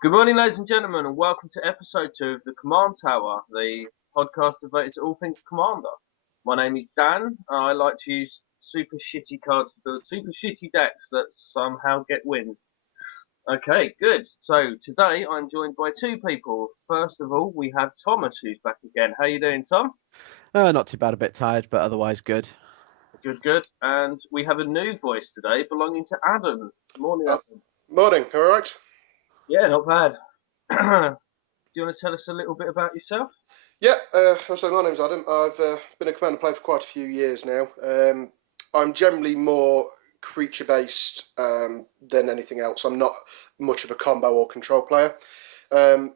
Good morning, ladies and gentlemen, and welcome to episode 2 of the Command Tower, the podcast devoted to all things Commander. My name is Dan, and I like to use super shitty cards to build super shitty decks that somehow get wins. Okay, good. So today I'm joined by two people. First of all, we have Thomas, who's back again. How you doing, Tom? Not too bad, a bit tired, but otherwise good. Good, good. And we have a new voice today belonging to Adam. Morning, Uh, Adam. Morning, all right? Yeah, not bad. Do you want to tell us a little bit about yourself? Yeah, so my name's Adam. I've been a Commander player for quite a few years now. I'm generally more creature-based than anything else. I'm not much of a combo or control player. I'm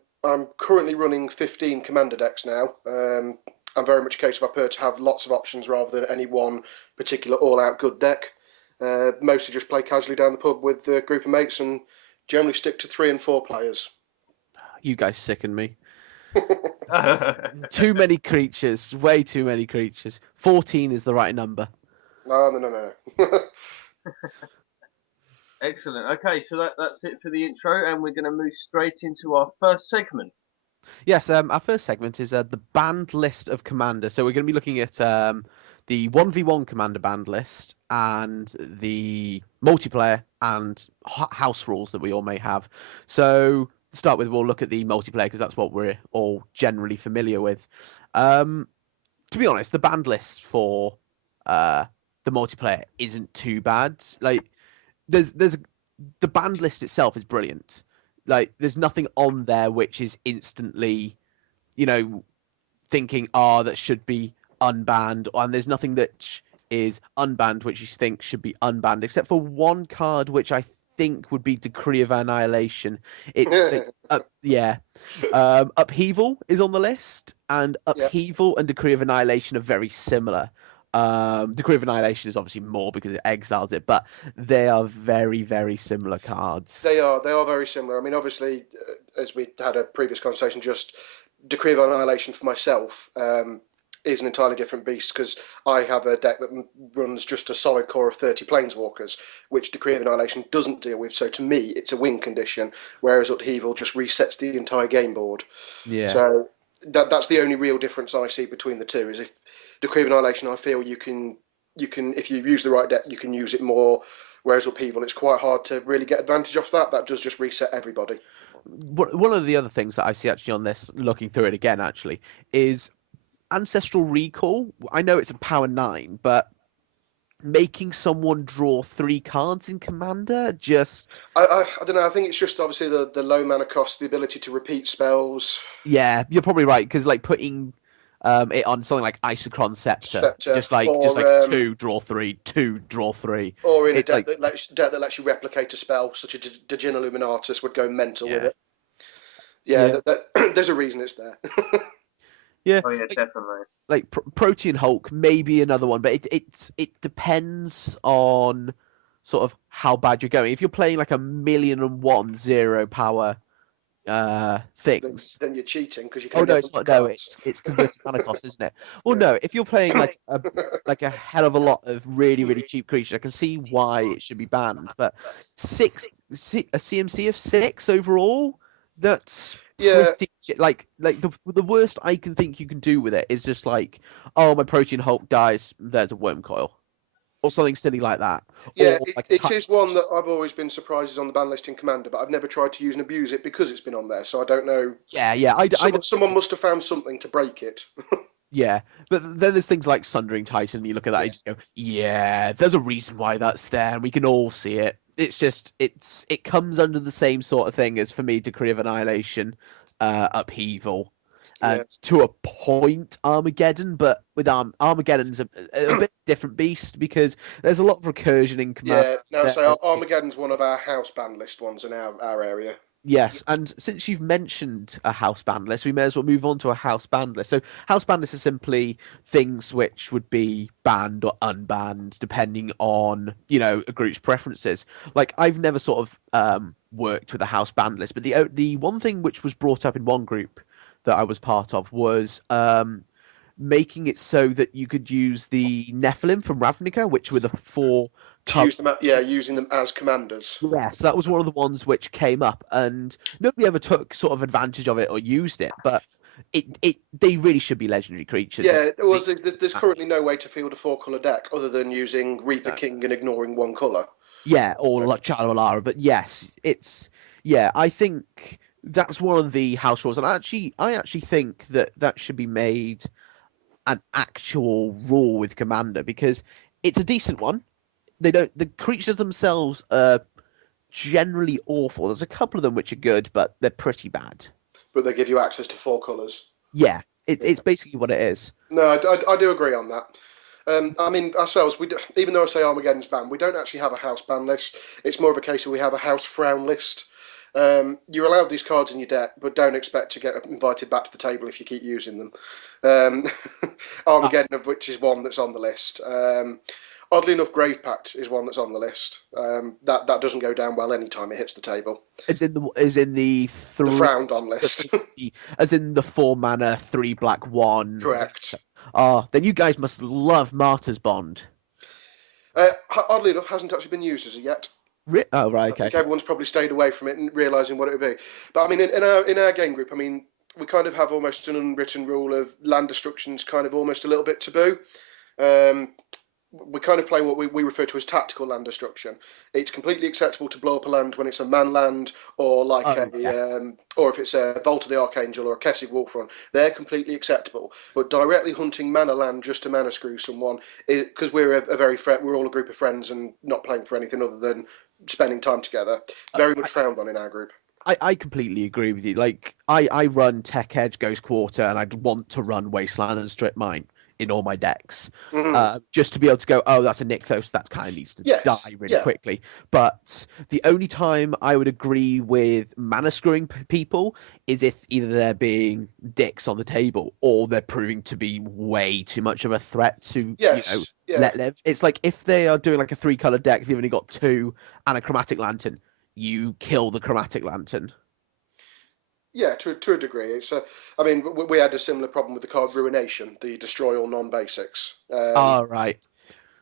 currently running 15 Commander decks now. I'm very much a case of I prefer to have lots of options rather than any one particular all-out good deck. Mostly just play casually down the pub with a group of mates and generally stick to 3 and 4 players. You guys sicken me. Too many creatures, way too many creatures. 14 is the right number. No, no, no, no. Excellent. Okay, so that's it for the intro, and we're going to move straight into our first segment. Yes, our first segment is the banned list of Commander. So we're going to be looking at the 1v1 Commander banned list and the multiplayer and house rules that we all may have. So to start with, we'll look at the multiplayer because that's what we're all generally familiar with. To be honest, the banned list for the multiplayer isn't too bad. Like there's the banned list itself is brilliant. Like there's nothing on there which is instantly, you know, thinking, oh, that should be unbanned, and there's nothing that is unbanned which you think should be unbanned, except for one card which I think would be Decree of Annihilation. Yeah, Upheaval is on the list, and Yeah, Upheaval and Decree of Annihilation are very similar. Decree of Annihilation is obviously more because it exiles it, but they are very, very similar cards. they are very similar. I mean, obviously, as we had a previous conversation, just Decree of Annihilation for myself is an entirely different beast because I have a deck that runs just a solid core of 30 Planeswalkers, which Decree of Annihilation doesn't deal with. So to me, it's a win condition, whereas Upheaval just resets the entire game board. Yeah. So that's the only real difference I see between the two. Is if Decree of Annihilation, I feel you can if you use the right deck, you can use it more. Whereas Upheaval, it's quite hard to really get advantage off that. That does just reset everybody. One of the other things that I see actually on this, looking through it again, actually, is Ancestral Recall. I know it's a power 9, but making someone draw 3 cards in Commander just I don't know. I think it's just obviously the low mana cost, the ability to repeat spells. yeah, you're probably right because like putting it on something like Isochron Scepter, Scepter, just like two draw three, two draw three. or in a It's deck like that lets you replicate a spell, such as Djinn Illuminatus would go mental with yeah, it. Yeah, yeah, there's a reason it's there. yeah. Oh yeah, Like, definitely. Protean Hulk, maybe another one, but it depends on sort of how bad you're going. If you're playing like 1,000,001 zero power then, things. then you're cheating because you can Oh only no, have it's them for not. No, cards. it's converted mana cost, isn't it? Well, Yeah. no. If you're playing like a hell of a lot of really really cheap creatures, I can see why it should be banned. But a CMC of 6 overall, that's Yeah, pretty like the worst I can think you can do with it is just like, oh, my Protean Hulk dies. There's a worm coil or something silly like that, yeah, or like a it is one that Titans. I've always been surprised is on the ban list in Commander, but I've never tried to use and abuse it because it's been on there. So I don't know. Yeah, yeah. I Someone must have found something to break it. Yeah, but then there's things like Sundering Titan. And you look at that, and Yeah, you just go, "Yeah, there's a reason why that's there, and we can all see it." It's just it comes under the same sort of thing as for me, Decree of Annihilation, Upheaval, and yeah, to a point Armageddon. But with Armageddon's a bit different beast because there's a lot of recursion in Command. yeah. Now, say Armageddon's one of our house ban list ones in our area. Yes, and since you've mentioned a house band list, we may as well move on to a house band list. So, house band list is simply things which would be banned or unbanned depending on, a group's preferences. Like, I've never sort of worked with a house band list, but the one thing which was brought up in one group that I was part of was making it so that you could use the Nephilim from Ravnica, which were the four To use them, using them as commanders. Yeah, so that was one of the ones which came up, and nobody ever took sort of advantage of it or used it. But they really should be legendary creatures. Yeah, well, there's currently no way to field a 4-colour deck other than using Reaper No. King and ignoring one colour. Yeah, or like Child of Alara. But yes, I think that's one of the house rules, and I actually think that should be made an actual rule with Commander because it's a decent one. The creatures themselves are generally awful. There's a couple of them which are good, but they're pretty bad. But they give you access to 4 colours. Yeah, it's basically what it is. No, I do agree on that. I mean, ourselves, even though I say Armageddon's banned, we don't actually have a house ban list. It's more of a case of we have a house frown list. You're allowed these cards in your deck, but don't expect to get invited back to the table if you keep using them. Armageddon, of which is one that's on the list. Oddly enough, Grave Pact is one that's on the list. That doesn't go down well any time it hits the table. As in the frowned on list. As in the 4-mana 3 black 1. Correct. Then you guys must love Martyr's Bond. Oddly enough, hasn't actually been used as of yet. Oh right, okay. I think everyone's probably stayed away from it and realising what it would be. But I mean, in our game group, I mean, we kind of have almost an unwritten rule of land destruction's kind of almost a little bit taboo. We kind of play what we refer to as tactical land destruction. It's completely acceptable to blow up a land when it's a man land or like or if it's a Vault of the Archangel or a Kessig Wolfrun. They're completely acceptable. But directly hunting mana land just to mana screw someone, because we're we're all a group of friends and not playing for anything other than spending time together, very much frowned on in our group. I completely agree with you. Like I run Tech Edge, Ghost Quarter, and I'd want to run Wasteland and Strip Mine in all my decks, just to be able to go, oh, that's a Nykthos, that kind of needs to die really quickly. But the only time I would agree with mana screwing people is if either they're being dicks on the table or they're proving to be way too much of a threat to let live. It's like if they are doing like a 3-color deck, they've only got 2 and a Chromatic Lantern, you kill the Chromatic Lantern. Yeah, to a degree. It's I mean, we had a similar problem with the card Ruination, the destroy all non-basics. Right.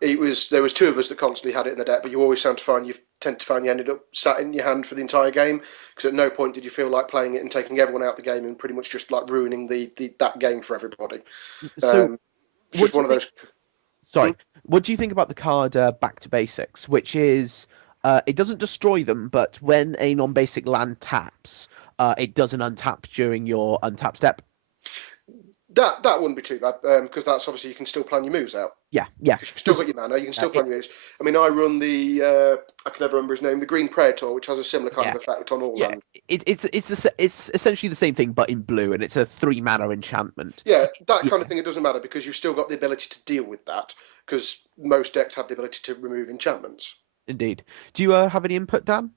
There was 2 of us that constantly had it in the deck, but you always tend to find you ended up sat in your hand for the entire game because at no point did you feel like playing it and taking everyone out the game and pretty much just like ruining that game for everybody. So, just one of those. Sorry, what do you think about the card Back to Basics, which is it doesn't destroy them, but when a non-basic land taps, it doesn't untap during your untap step. That wouldn't be too bad because that's obviously you can still plan your moves out. Yeah. Because you've still got your mana, you can still plan your moves. I mean, I run the I can never remember his name, the Green Praetor, which has a similar kind of effect on all land. It's essentially the same thing but in blue, and it's a 3-mana enchantment. Yeah, that kind of thing. It doesn't matter because you've still got the ability to deal with that because most decks have the ability to remove enchantments. Indeed. Do you have any input, Dan?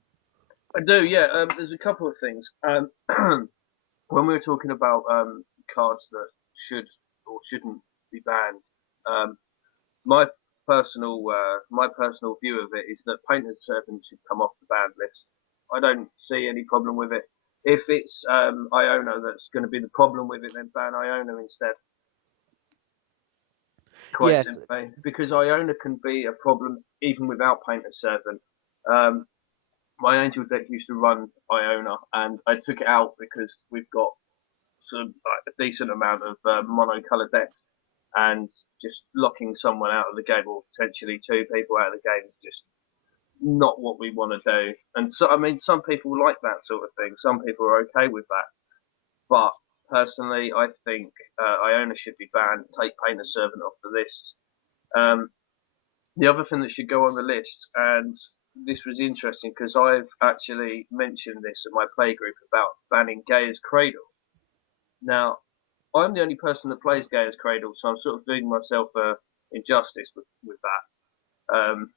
I do, yeah. There's a couple of things. When we were talking about cards that should or shouldn't be banned, my personal view of it is that Painted Serpent should come off the banned list. I don't see any problem with it. If it's Iona that's going to be the problem with it, then ban Iona instead. Quite simply, because Iona can be a problem even without Painted Serpent. My Angel deck used to run Iona, and I took it out because we've got a decent amount of mono-colour decks, and just locking someone out of the game, or potentially 2 people out of the game, is just not what we want to do. And so, I mean, some people like that sort of thing. Some people are okay with that. But personally, I think Iona should be banned. Take Painter Servant off the list. The other thing that should go on the list, and this was interesting because I've actually mentioned this at my playgroup about banning Gaia's Cradle. Now, I'm the only person that plays Gaia's Cradle, so I'm sort of doing myself injustice with that.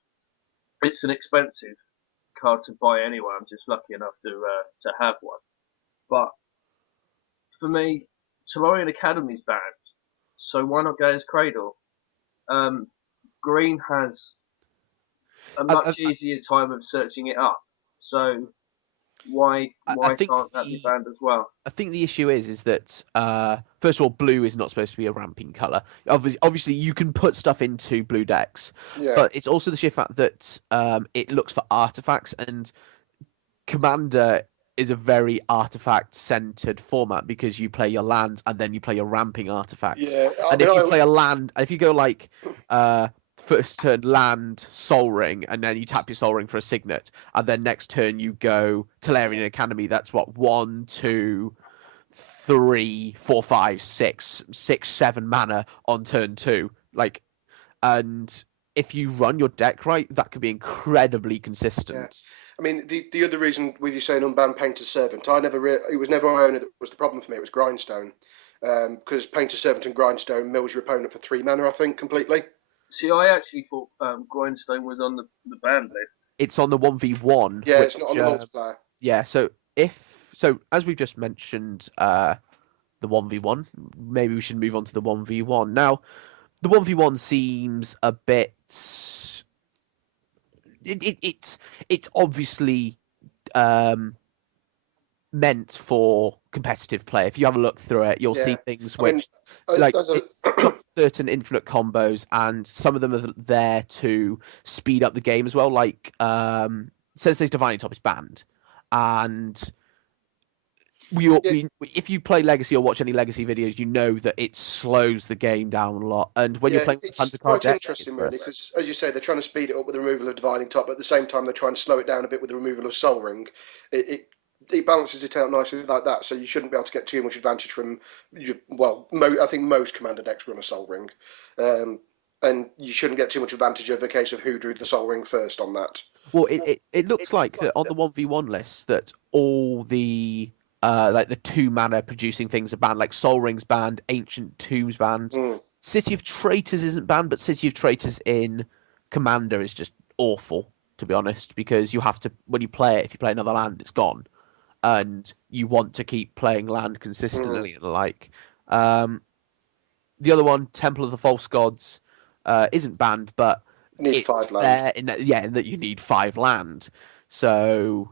It's an expensive card to buy anyway. I'm just lucky enough to have one. But for me, Solarian Academy's banned, so why not Gaia's Cradle? Green has a much easier time of searching it up. So Why I think can't that be banned as well? I think the issue is that first of all, blue is not supposed to be a ramping color. Obviously, you can put stuff into blue decks, Yeah. but it's also the sheer fact that it looks for artifacts, and Commander is a very artifact-centered format because you play your lands and then you play your ramping artifacts. Yeah. And if you play a land, if you go like first turn land Soul Ring, and then you tap your Soul Ring for a signet, and then next turn you go Talarian Academy. That's what 1, 2, 3, 4, 5, 6, 6, 7 mana on turn 2. Like, and if you run your deck right, that could be incredibly consistent. I mean, the other reason with you saying unbanned Painter's Servant, it was never Iona that was the problem for me. It was Grindstone, because Painter's Servant and Grindstone mills your opponent for 3 mana, I think, completely. See, I actually thought Grindstone was on the banned list. It's on the 1v1. Yeah, it's not on the multiplayer. Yeah, so as we've just mentioned, the 1v1, maybe we should move on to the 1v1. Now, the 1v1 seems a bit. It's obviously meant for competitive play. If you have a look through it, you'll see things which it's got certain infinite combos, and some of them are there to speed up the game as well. Like Sensei's Divining Top is banned, and if you play Legacy or watch any Legacy videos, you know that it slows the game down a lot. And when you're playing with it's quite interesting, really, because as you say, they're trying to speed it up with the removal of Divining Top, but at the same time, they're trying to slow it down a bit with the removal of Soul Ring. It balances it out nicely like that, so you shouldn't be able to get too much advantage from. I think most Commander decks run a Soul Ring, and you shouldn't get too much advantage of a case of who drew the Soul Ring first on that. Well, it looks like that on the 1v1 list that all the like the 2 mana producing things are banned, like Soul Ring's banned, Ancient Tomb's banned. City of Traitors isn't banned, but City of Traitors in Commander is just awful, to be honest, because you have to, when you play it, if you play another land, it's gone. And you want to keep playing land consistently and like. The other one, Temple of the False Gods, isn't banned, but it's 5 land. There in that you need 5 land. So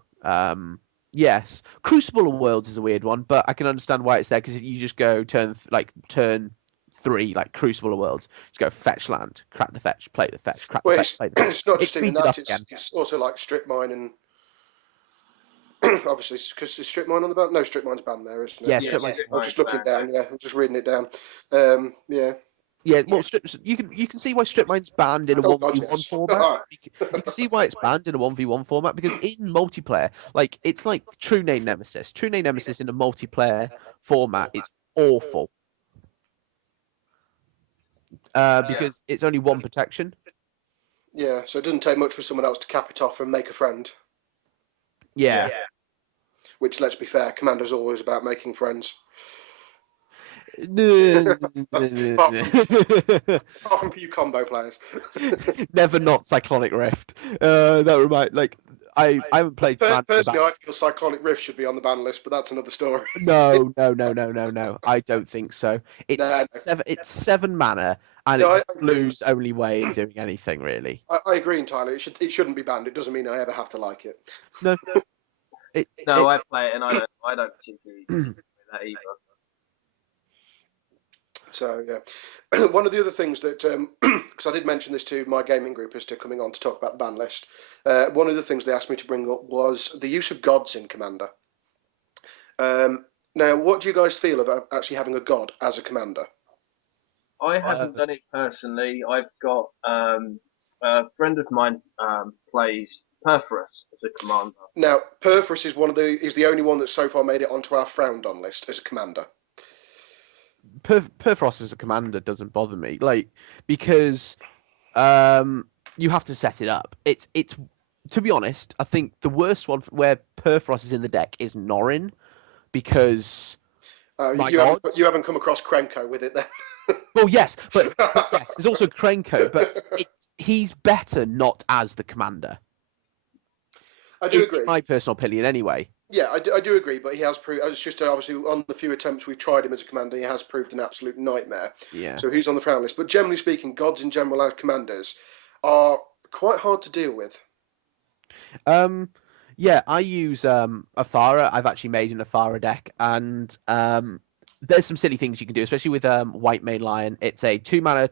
yes, Crucible of Worlds is a weird one, but I can understand why it's there, because you just go turn 3, like Crucible of Worlds, just go fetch land, crack the fetch, play the fetch, crack the fetch, play the fetch. It's not just even that; it's also like Strip Mine and. Obviously, because is Strip Mine on the ban? No, Strip Mine's banned there, isn't it? Yeah, Strip Mine. I was just looking down. Yeah, I was just reading it down. Yeah. Yeah, well, you can see why Strip Mine's banned in a 1v1 format. You can see why it's banned in a 1v1 format, because in multiplayer, like, it's like True Name Nemesis. True Name Nemesis in a multiplayer format is awful. Because it's only 1 protection. Yeah, so it doesn't take much for someone else to cap it off and make a friend. Yeah. Which, let's be fair, Commander's always about making friends. Apart from few combo players. Never not Cyclonic Rift. That remind, like, I haven't played. Personally, I feel Cyclonic Rift should be on the ban list, but that's another story. No. I don't think so. It's 7 mana, and it's blue's only way in doing anything, really. I agree entirely. It shouldn't be banned. It doesn't mean I ever have to like it. No. I play it, and I don't particularly enjoy that either. So yeah, one of the other things that, because I did mention this to my gaming group as to coming on to talk about the ban list, one of the things they asked me to bring up was the use of gods in Commander. Now, what do you guys feel about actually having a god as a commander? I haven't done it personally. I've got a friend of mine plays Perforus as a commander. Now, Perforus is the only one that so far made it onto our frowned on list as a commander. Perforos as a commander doesn't bother me, like, because you have to set it up. It's to be honest, I think the worst one where Perforos is in the deck is Norrin, because you haven't come across Krenko with it then. Well, yes, but yes, there's also Krenko, but he's better not as the commander. I do agree. My personal opinion, anyway. Yeah, I do agree, but he has proved. It's just obviously on the few attempts we've tried him as a commander, he has proved an absolute nightmare. Yeah. So he's on the frown list. But generally speaking, gods in general as commanders are quite hard to deal with. Yeah, I use Athara. I've actually made an Athara deck, and there's some silly things you can do, especially with White Mane Lion. It's a 2 mana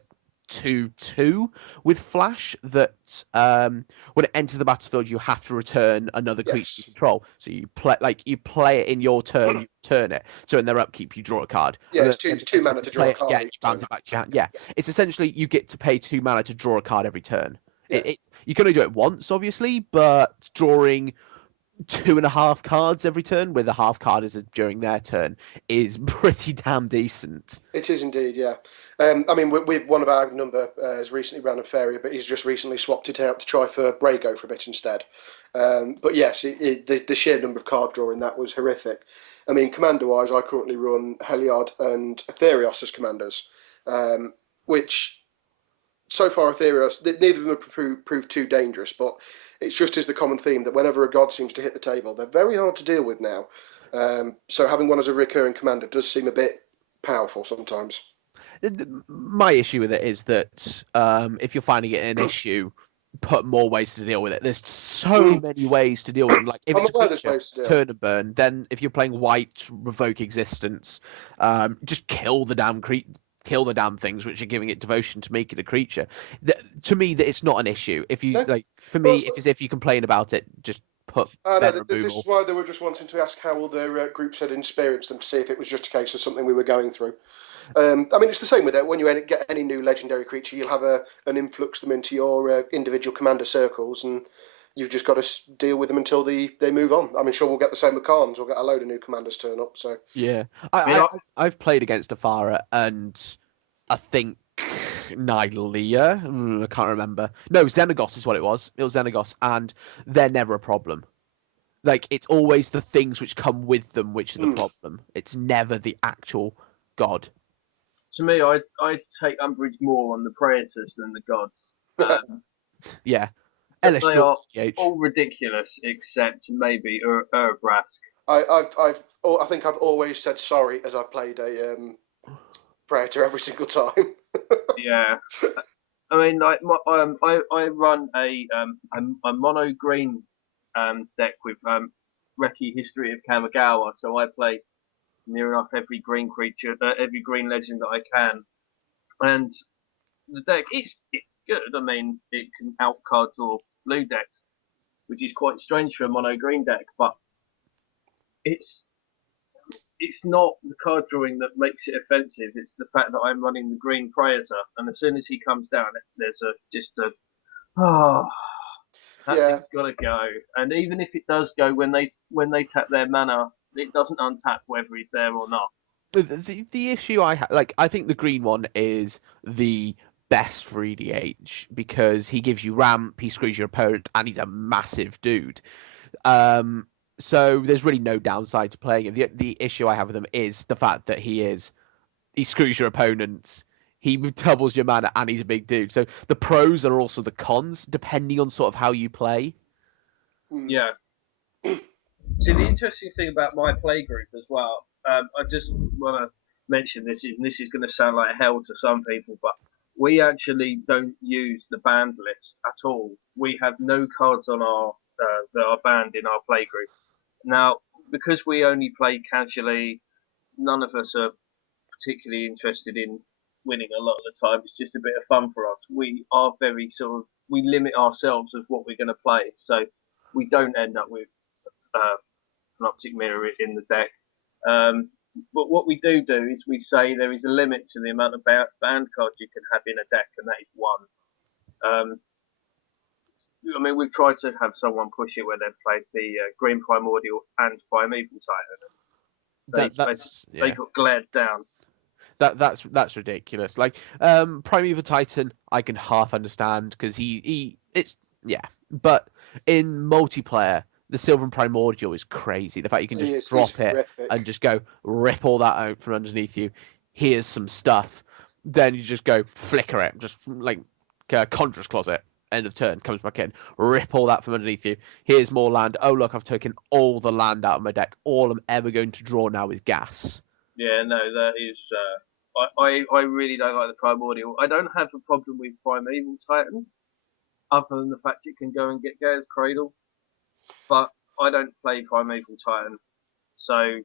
2/2 with flash that when it enters the battlefield, you have to return another creature you Yes. control. So you play it in your turn, you turn it. So in their upkeep, you draw a card, Yeah, and it's then two when two mana you to draw play a it card again, each you bounce turn. it back to your hand. Yeah, it's essentially you get to pay 2 mana to draw a card every turn. Yeah. You can only do it once, obviously, but drawing 2.5 cards every turn, where the half card is during their turn, is pretty damn decent. It is indeed, yeah. I mean, with one of our number has recently ran a Fairy, but he's just recently swapped it out to try for Brago for a bit instead. But yes, the sheer number of card drawing that was horrific. I mean, commander-wise, I currently run Heliod and Aetherios as commanders, which so far Aetherios, neither of them have proved too dangerous, but it's just is the common theme that whenever a god seems to hit the table, they're very hard to deal with now. So having one as a recurring commander does seem a bit powerful sometimes. My issue with it is that if you're finding it an issue, put more ways to deal with it. There's so Mm. many ways to deal with them. Like if I'm it's a aware there's creature, ways to deal. turn and burn. Then if you're playing white, revoke existence. Just kill the damn things which are giving it devotion to make it a creature. To me, that it's not an issue. If you No, like, for me, well, if you complain about it, just put I know bed that this is removal. why they were just wanting to ask how other groups had experienced them to see if it was just a case of something we were going through. I mean, it's the same with it. When you get any new legendary creature, you'll have an influx them into your individual commander circles, and you've just got to deal with them until they move on. I mean, sure, we'll get the same with Khans. We'll get a load of new commanders turn up. So Yeah, I mean, I've played against Afara, and I think Nylea. I can't remember. No, Xenagos is what it was. It was Xenagos, and they're never a problem. Like it's always the things which come with them which are the mm. problem. It's never the actual god. to me, I take umbrage more on the predators than the gods. Yeah, They Elish are North, GH. all ridiculous except maybe Urabrask. I think I've always said sorry as I've played a Predator every single time. Yeah, I mean, like I run a mono green deck with Reki History of Kamigawa, so I play near enough every green creature, every green legend that I can, and the deck it's good. I mean, it can outcard or blue decks, which is quite strange for a mono green deck, but it's it's not the card drawing that makes it offensive. It's the fact that I'm running the green Praetor, and as soon as he comes down, there's a just a oh, that Yeah, thing's got to go. And even if it does go when they tap their mana, it doesn't untap whether he's there or not. The issue I have, like, I think the green one is the best for EDH because he gives you ramp, he screws your opponent, and he's a massive dude. Um, so there's really no downside to playing it. The issue I have with him is the fact that he screws your opponents, he doubles your mana, and he's a big dude. So the pros are also the cons, depending on sort of how you play. mm. Yeah. See, the interesting thing about my play group as well, I just want to mention this, and this is going to sound like hell to some people, but we actually don't use the banned list at all. We have no cards on our that are banned in our play group. Now, because we only play casually, none of us are particularly interested in winning a lot of the time. It's just a bit of fun for us. We are very sort of we limit ourselves of what we're going to play, so we don't end up with uh, an optic mirror in the deck. Um, but what we do is we say there is a limit to the amount of band cards you can have in a deck, and that is one. Um, I mean, we've tried to have someone push it where they've played the Green Primordial and Primeval Titan. That They that's they yeah. got glared down. That's ridiculous. Like Primeval Titan, I can half understand because he it's yeah, but in multiplayer, the Silver and Primordial is crazy. The fact you can just He's drop it and horrific. just go rip all that out from underneath you. Here's some stuff. Then you just go flicker it, just like Conjurer's Closet. End of turn, comes back in, rip all that from underneath you. Here's more land. Oh look, I've taken all the land out of my deck. All I'm ever going to draw now is gas. Yeah, no, that is. I really don't like the Primordial. I don't have a problem with Primeval Titan, other than the fact it can go and get Gaia's Cradle. But I don't play Primeval Titan, so I mean,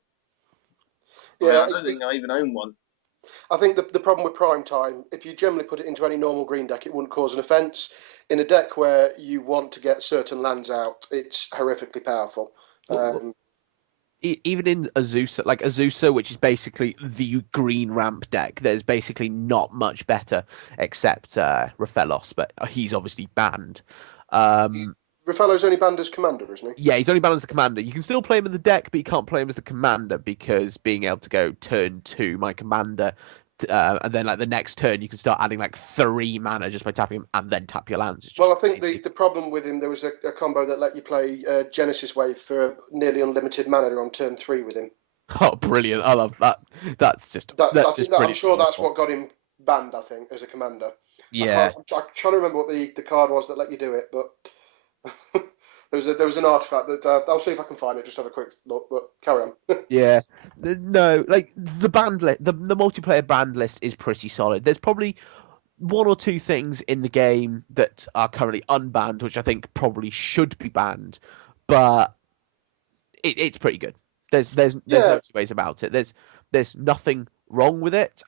Yeah, I don't think I even own one. I think the problem with Prime Time, if you generally put it into any normal green deck, it wouldn't cause an offence. In a deck where you want to get certain lands out, it's horrifically powerful. Even in Azusa, like Azusa, which is basically the green ramp deck, there's basically not much better except Rafelos, but he's obviously banned. Raffaello's only banned as commander, isn't he? Yeah, he's only banned as the commander. You can still play him in the deck, but you can't play him as the commander because being able to go turn 2, my commander, and then like the next turn you can start adding like 3 mana just by tapping him and then tap your lands. It's just Well, I think crazy. the problem with him, there was a combo that let you play Genesis Wave for nearly unlimited mana on turn 3 with him. Oh, brilliant! I love that. That's just I'm brilliant. sure that's what got him banned. I think as a commander. Yeah. I'm trying to remember what the card was that let you do it, but there was an artifact that I'll see if I can find it. Just have a quick look, but carry on. Yeah, no, like the band list, the multiplayer band list is pretty solid. There's probably 1 or 2 things in the game that are currently unbanned, which I think probably should be banned, but it's pretty good. There's no Yeah, two ways about it. There's nothing wrong with it,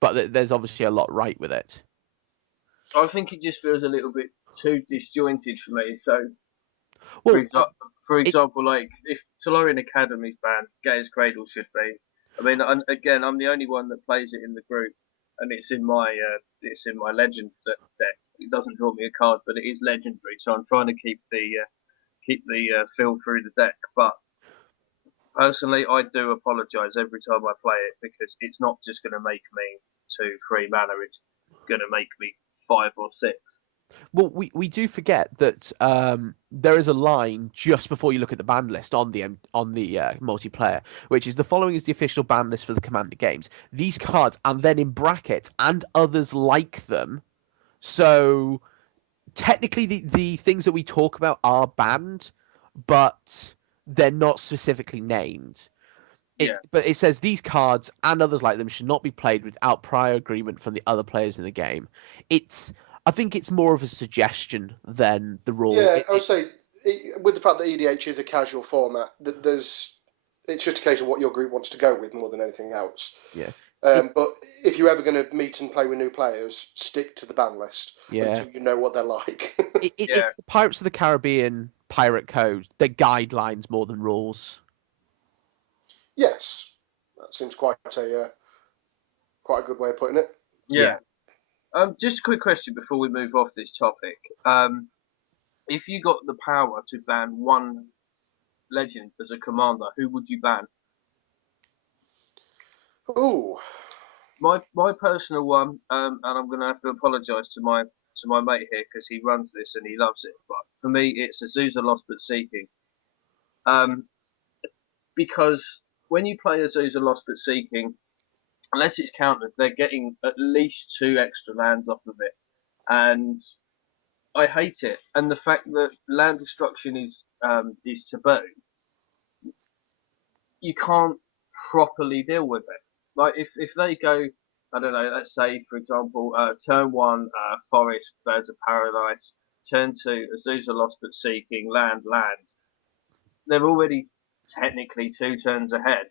but there's obviously a lot right with it. I think it just feels a little bit too disjointed for me. So, for Well, example, it, like if Tolarian Academy's banned, Gaia's Cradle should be. I mean, again, I'm the only one that plays it in the group, and it's in my legend deck. It doesn't draw me a card, but it is legendary, so I'm trying to keep the feel through the deck. But personally, I do apologise every time I play it because it's not just going to make me 2, 3 mana. It's going to make me 5 or 6. Well, we do forget that there is a line just before you look at the ban list on the multiplayer, which is the following is the official ban list for the Commander games. These cards, and then in brackets, and others like them. So technically, the things that we talk about are banned, but they're not specifically named. Yeah. But it says these cards and others like them should not be played without prior agreement from the other players in the game. I think it's more of a suggestion than the rule. yeah. I would say with the fact that EDH is a casual format, that it's just a case of what your group wants to go with more than anything else. Yeah, But if you're ever going to meet and play with new players, stick to the ban list yeah. until you know what they're like. Yeah. It's the Pirates of the Caribbean pirate code. They're guidelines more than rules. Yes, that seems quite a good way of putting it. Yeah. Just a quick question before we move off this topic. If you got the power to ban one legend as a commander, who would you ban? Ooh, My personal one, and I'm going to have to apologise to my mate here because he runs this and he loves it. But for me, it's Azusa Lost but Seeking. Um, because when you play Azusa Lost but Seeking, unless it's countered, they're getting at least 2 extra lands off of it, and I hate it. And the fact that land destruction is taboo, you can't properly deal with it. Like if they go, I don't know, let's say for example, turn 1, Forest, Birds of Paradise, turn 2, Azusa Lost but Seeking, land. They're already technically 2 turns ahead.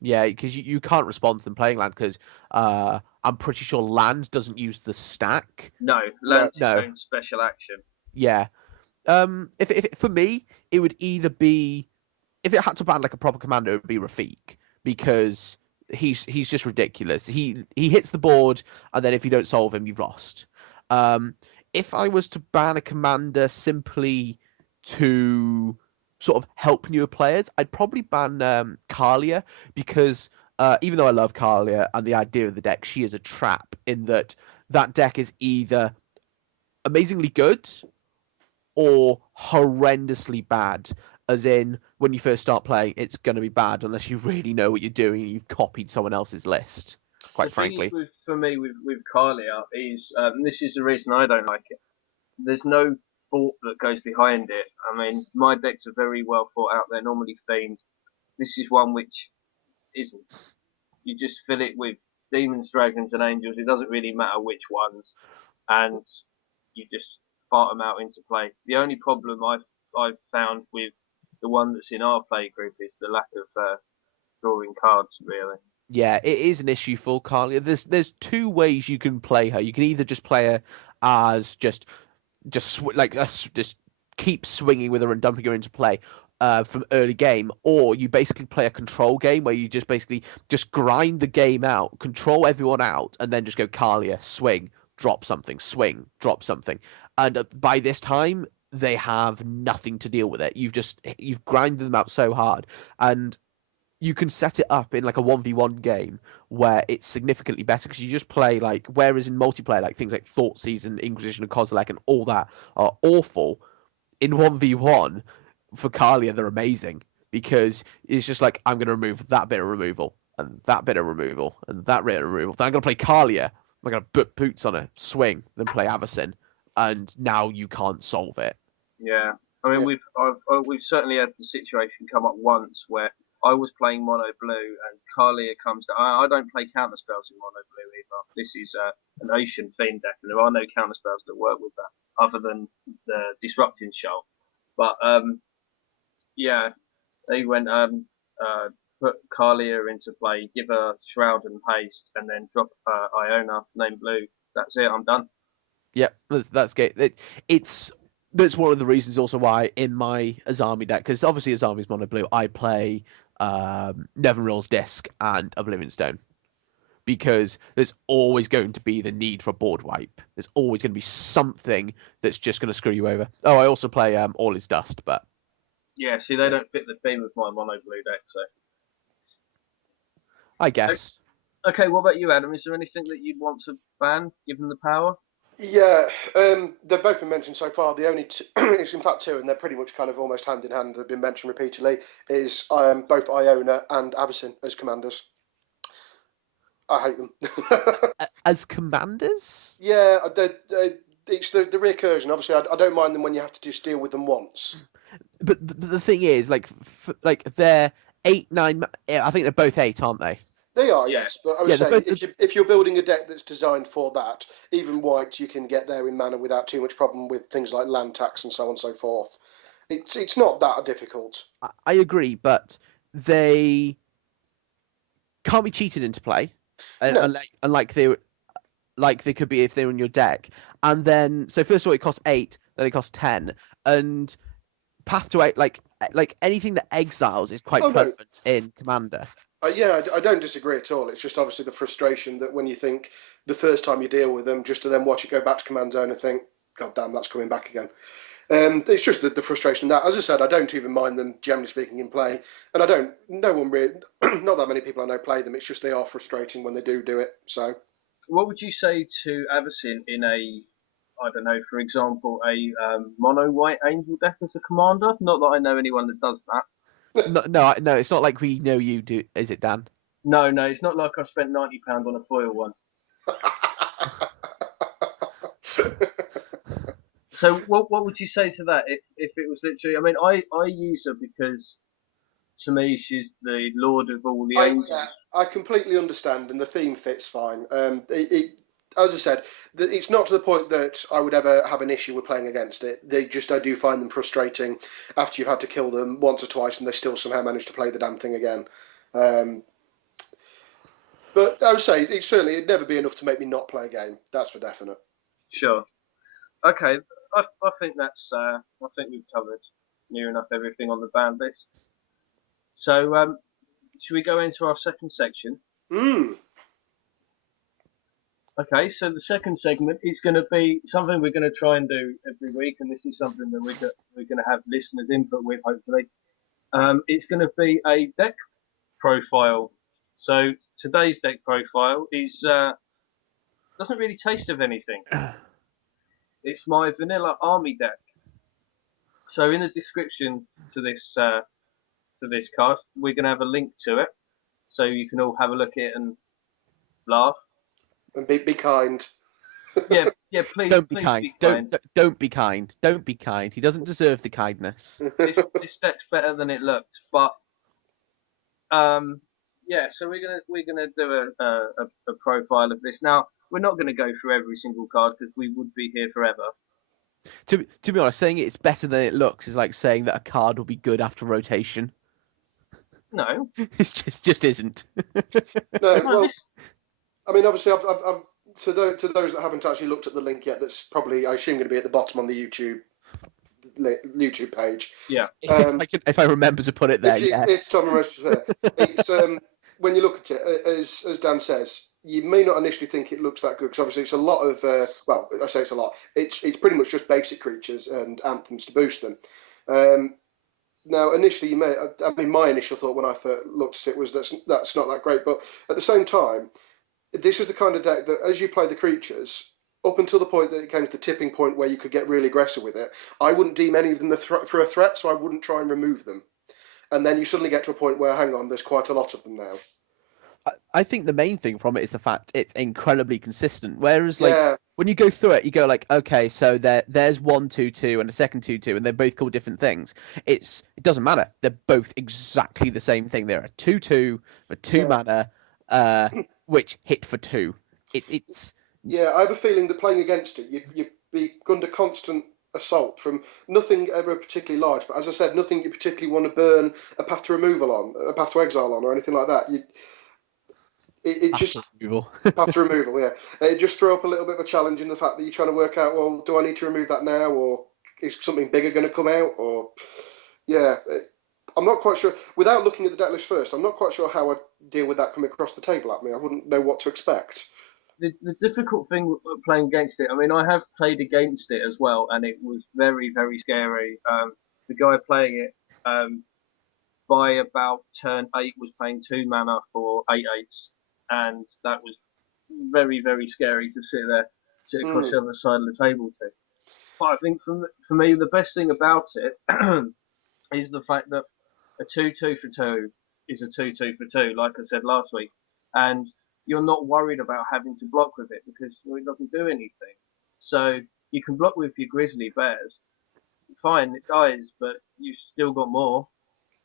Yeah, because you can't respond to them playing land because I'm pretty sure land doesn't use the stack. No, no. land's its No. own special action. Yeah. If for me, it would either be if it had to ban like a proper commander, it would be Rafik because he's just ridiculous. He hits the board, and then if you don't solve him, you've lost. Um, if I was to ban a commander simply to sort of help newer players, I'd probably ban Kalia because even though I love Kalia and the idea of the deck, she is a trap in that that deck is either amazingly good or horrendously bad. As in, when you first start playing, it's going to be bad unless you really know what you're doing and you've copied someone else's list. The Quite thing is frankly, for me with Kalia is this is the reason I don't like it. There's no thought that goes behind it. I mean, my decks are very well thought out. They're normally themed. This is one which isn't. You just fill it with demons, dragons, and angels. It doesn't really matter which ones, and you just fart them out into play. The only problem I've found with the one that's in our play group is the lack of drawing cards, really. Yeah, it is an issue for Carlia. There's two ways you can play her. You can either just play her as just keep swinging with her and dumping her into play from early game, or you basically play a control game where you just basically just grind the game out, control everyone out, and then just go Carlia, swing, drop something, swing, drop something, and by this time they have nothing to deal with it. You've grinded them out so hard, and you can set it up in like a 1v1 game where it's significantly better because you just play like, whereas in multiplayer, like things like Thoughtseize and Inquisition and Kozilek and all that are awful. In 1v1 for Kalia, they're amazing because it's just like, I'm going to remove that bit of removal and that bit of removal and that bit of removal. Then I'm going to play Kalia. I'm going to put boots on a swing, then play Avacyn, and now you can't solve it. Yeah, I mean, Yeah. we've certainly had the situation come up once where I was playing mono blue and Kalia comes to. I don't play counter spells in mono blue either. This is an Ocean Fiend deck, and there are no counter spells that work with that other than the Disrupting Shoal. But yeah, they went put Kalia into play, give her Shroud and Haste, and then drop Iona named Blue. That's it. I'm done. Yeah, that's great. That's one of the reasons also why in my Azami deck, because obviously Azami's mono blue, I play Nevinril's Disc and Oblivion Stone because there's always going to be the need for a board wipe. There's always going to be something that's just going to screw you over. Oh, I also play All Is Dust, but Yeah, see, they don't fit the theme of my mono blue deck, so. I guess. Okay, what about you, Adam? Is there anything that you'd want to ban, given the power? Yeah, they've both been mentioned so far. The only two, it's in fact two, and they're pretty much kind of almost hand in hand. They've been mentioned repeatedly. Is both Iona and Avacyn as commanders. I hate them. As commanders? Yeah, it's the recursion. Obviously, I don't mind them when you have to just deal with them once. But the thing is, like they're 8, 9. I think they're both 8, aren't they? They are, Yeah. yes, but I would Yeah, they're say both. if you're building a deck that's designed for that, even white, you can get there in mana without too much problem with things like land tax and so on and so forth. It's not that difficult. I agree, but they can't be cheated into play, No, unlike they could be if they were in your deck. And then, so first of all, it costs 8, then it costs 10, and Path to 8, like anything that exiles is quite oh no, prevalent in Commander. yeah, I don't disagree at all. It's just obviously the frustration that when you think the first time you deal with them, just to then watch it go back to command zone and think, God damn, that's coming back again. It's just the frustration that, as I said, I don't even mind them, generally speaking, in play, and I don't. No one really, not that many people I know play them. It's just they are frustrating when they do it. So What would you say to Avacyn in a, I don't know, for example, a mono white angel deck as a commander? Not that I know anyone that does that. No, it's not like we know you do. Is it, Dan? No, no, it's not like I spent £90 on a foil one. So what would you say to that if it was literally? I mean, I use her because to me she's the lord of all the angels. I completely understand, and the theme fits fine. As I said, it's not to the point that I would ever have an issue with playing against it. I do find them frustrating after you've had to kill them once or twice, and they still somehow manage to play the damn thing again. Um, but I would say it'd never be enough to make me not play a game. That's for definite. Sure. Okay. I think that's I think we've covered near enough everything on the banned list. So should we go into our second section? Mm. Okay, so the second segment is going to be something we're going to try and do every week, and this is something that we're going to have listeners' input with, hopefully. It's going to be a deck profile. So today's deck profile is doesn't really taste of anything. It's my vanilla army deck. So in the description to this cast, we're going to have a link to it, so you can all have a look at it and laugh. And be kind. Yeah, yeah. Please, Don't be please kind. be kind. Don't be kind. Don't be kind. He doesn't deserve the kindness. This deck's better than it looks, but yeah. So we're gonna do a profile of this. Now we're not going to go through every single card because we would be here forever. To be honest, saying it's better than it looks is like saying that a card will be good after rotation. No, It's just isn't. No, no, well, this I mean, obviously, I've to those that haven't actually looked at the link yet, that's probably, I assume, going to be at the bottom on the YouTube page. yeah. If I remember to put it there, If yes. Tom and Rose was there, it's when you look at it, as Dan says, you may not initially think it looks that good because obviously it's a lot of well, I say it's a lot. It's pretty much just basic creatures and anthems to boost them. Now, initially, I mean, my initial thought when I first looked at it was that's not that great, but at the same time, this is the kind of deck that, as you play the creatures, up until the point that it came to the tipping point where you could get really aggressive with it, I wouldn't deem any of them for a threat, so I wouldn't try and remove them. And then you suddenly get to a point where, hang on, there's quite a lot of them now. I think the main thing from it is the fact it's incredibly consistent. Whereas, like, Yeah, when you go through it, you go like, okay, so there's 1/2/2 and a second 2/2, and they're both called different things. It doesn't matter. They're both exactly the same thing. They're a 2/2 for two yeah, mana, which hit for two. It's yeah. I have a feeling that playing against it, you'd be under constant assault from nothing ever particularly large, but as I said, nothing you particularly want to burn a path to removal on, a path to exile on, or anything like that. It just after removal. path to removal, yeah. It just throw up a little bit of a challenge in the fact that you're trying to work out, well, do I need to remove that now, or is something bigger going to come out, or yeah. I'm not quite sure. Without looking at the deck list first, I'm not quite sure how I'd deal with that coming across the table at me. I wouldn't know what to expect. The difficult thing with playing against it, I mean, I have played against it as well, and it was very, very scary. The guy playing it, by about turn 8 was paying 2 mana for 8/8s, and that was very, very scary to sit across Mm, the other side of the table to. But I think for me, the best thing about it is the fact that a 2/2 for 2 is a 2/2 for 2, like I said last week, and you're not worried about having to block with it because it doesn't do anything. So you can block with your grizzly bears. Fine, it dies, but you've still got more.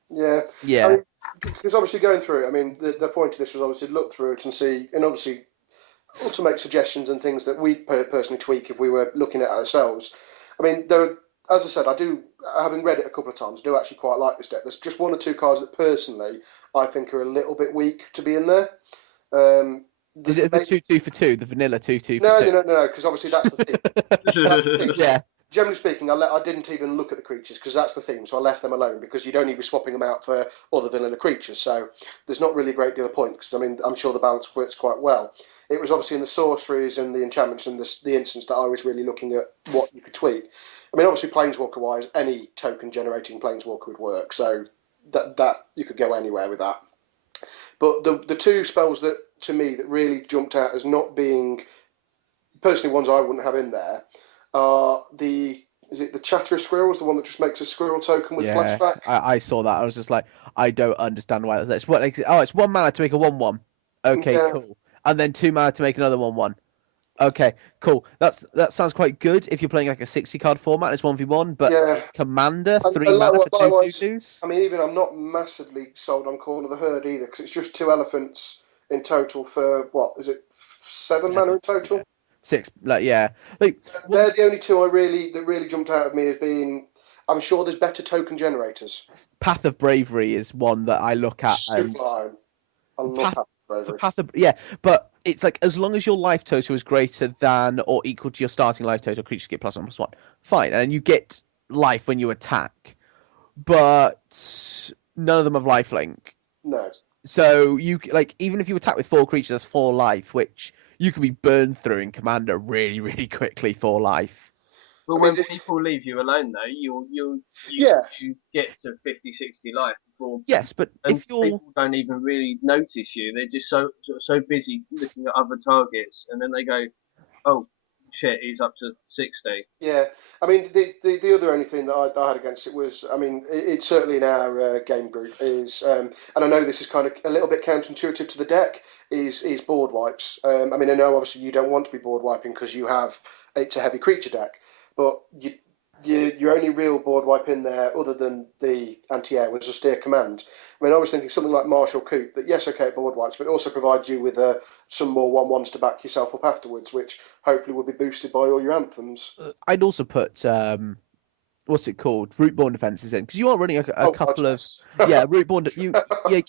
yeah, I Yeah. mean, because obviously going through it, I mean, the point of this was obviously look through it and see, and obviously to make suggestions and things that we'd personally tweak if we were looking at it ourselves. I mean, as I said, having read it a couple of times, I do actually quite like this deck. There's just one or two cards that personally I think are a little bit weak to be in there. Um, Is the it the 2/2 for two, the vanilla 2/2 for No, two? no, no, no, because obviously that's the theme. That's the theme. So Yeah. generally speaking, I didn't even look at the creatures because that's the theme. So I left them alone because you'd only be swapping them out for other vanilla creatures. So there's not really a great deal of point because I mean I'm sure the balance works quite well. It was obviously in the sorceries and the enchantments and the instance that I was really looking at what you could tweak. I mean, obviously planeswalker wise, any token generating planeswalker would work. So that you could go anywhere with that. But the two spells that to me that really jumped out as not being personally ones I wouldn't have in there are the is it the Chatterer Squirrels, the one that just makes a squirrel token with Yeah, flashback? I saw that. I was just like, I don't understand why that's. It's what? Like, oh, it's 1 mana to make a 1/1. Okay, Yeah, cool. And then 2 mana to make another 1/1. Okay, cool. That sounds quite good if you're playing like a 60 card format. It's 1v1, but yeah. in Commander, And, 3 mana for two two likewise, twos. I mean, even I'm not massively sold on Call of the Herd either because it's just two elephants in total for what is it, 7 mana 7. in Yeah. total? 6. Like, yeah. Like They're one. the only two that really jumped out at me as being. I'm sure there's better token generators. Path of Bravery is one that I look at, and Sublime. I love Path Path of for Bravery. Path of, yeah, but it's like as long as your life total is greater than or equal to your starting life total, creatures get +1/+1. Fine, and you get life when you attack, but none of them have lifelink. No. So you like even if you attack with 4 creatures, that's 4 life, which you can be burned through in Commander really, really quickly. 4 life. But I mean, when people leave you alone, though, yeah, you get to 50, 60 life before, Yes, but and if you're people don't even really notice you. They're just so busy looking at other targets, and then they go, "Oh shit, he's up to 60." yeah. I mean, the other only thing that I had against it was, I mean, it's certainly in our game group is, and I know this is kind of a little bit counterintuitive to the deck, is board wipes. I mean, I know obviously you don't want to be board wiping because you have it's a heavy creature deck, but your only real board wipe in there, other than the anti-air, was a steer command. I mean, I was thinking something like Marshall Coupe, that yes, okay, it board wipes, but it also provides you with some more 1-1s to back yourself up afterwards, which hopefully will be boosted by all your anthems. I'd also put what's it called, root-borne defenses in, because you are running a Oh, couple God, of yes. root-borne.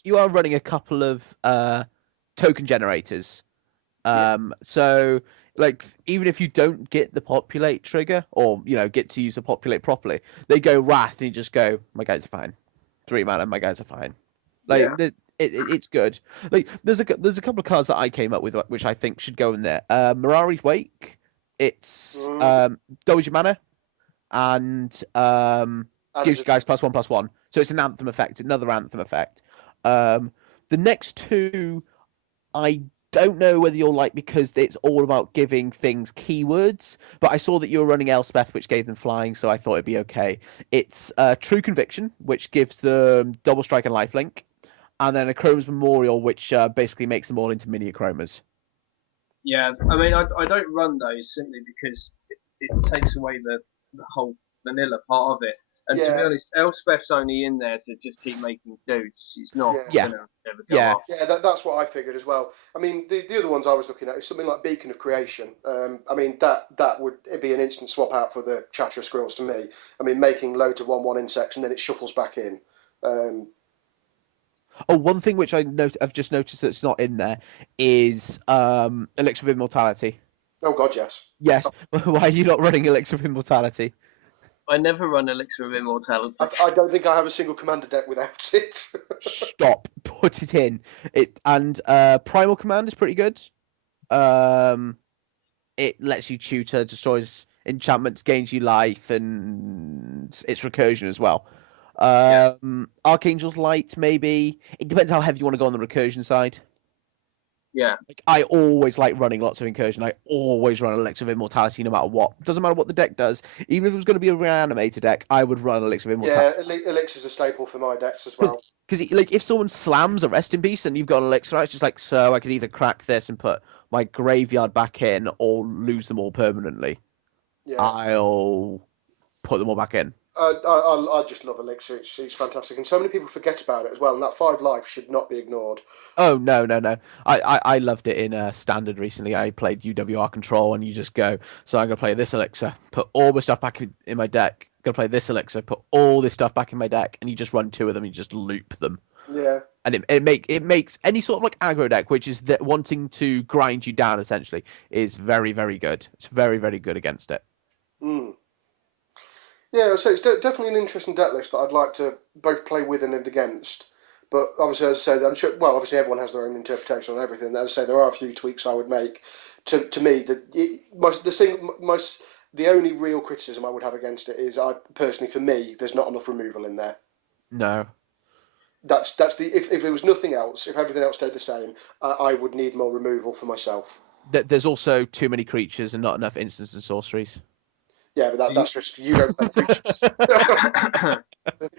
You are running a couple of token generators. So like even if you don't get the populate trigger, or get to use the populate properly, they go wrath and you just go, my guys are fine. 3 mana, my guys are fine. Like Yeah. it's good. Like there's a couple of cards that I came up with which I think should go in there. Mirari's Wake. It's doubles your mana and And gives is you it, guys +1/+1. So it's an anthem effect, another anthem effect. The next two I don't know whether you'll like, because it's all about giving things keywords, but I saw that you were running Elspeth, which gave them flying, so I thought it'd be okay. It's True Conviction, which gives them double strike and lifelink, and then a Chroma's Memorial, which basically makes them all into mini Chromas. Yeah, I mean, I don't run those simply because it takes away the whole vanilla part of it. And to be yeah, honest, Elspeth's only in there to just keep making dudes. She's not yeah. Yeah, gonna ever go yeah. up. Yeah, that's what I figured as well. I mean, the other ones I was looking at is something like Beacon of Creation. I mean, that would be an instant swap out for the Chatter Squirrels to me. I mean, making loads of 1/1 insects and then it shuffles back in. Um, Oh, one thing which I've just noticed that's not in there is Elixir of Immortality. oh God, yes. Yes, why are you not running Elixir of Immortality? I never run Elixir of Immortality. I don't think I have a single commander deck without it. Stop, put it in. And Primal Command is pretty good. It lets you tutor, destroys enchantments, gains you life, and it's recursion as well. Yeah, Archangel's Light, maybe. It depends how heavy you want to go on the recursion side. yeah, Like, I always like running lots of incursion. I always run Elixir of Immortality no matter what. Doesn't matter what the deck does. Even if it was going to be a reanimator deck, I would run Elixir of Immortality. Yeah, Elixir's a staple for my decks as well. Because like if someone slams a Rest in Peace and you've got an Elixir, it's just like, so I could either crack this and put my graveyard back in, or lose them all permanently. Yeah. I'll put them all back in. I just love Elixir. It's fantastic, and so many people forget about it as well. And that 5 life should not be ignored. Oh no, no, no! I loved it in Standard recently. I played UWR Control, and you just go. So I'm gonna play this Elixir, put all my stuff back in my deck. Gonna play this Elixir, put all this stuff back in my deck, and you just run 2 of them. And you just loop them, Yeah. and it makes any sort of like aggro deck, which is that wanting to grind you down essentially, is very very good. It's very very good against it. Mm. Yeah, so it's definitely an interesting deck list that I'd like to both play with and against. But obviously, as I said, I'm sure. Well, obviously, everyone has their own interpretation on everything. As I say, there are a few tweaks I would make. To me, the only real criticism I would have against it is, I personally, for me, there's not enough removal in there. No, That's the if there was nothing else, if everything else stayed the same, I would need more removal for myself. there's also too many creatures and not enough instants and sorceries. Yeah, but that's just you don't play creatures.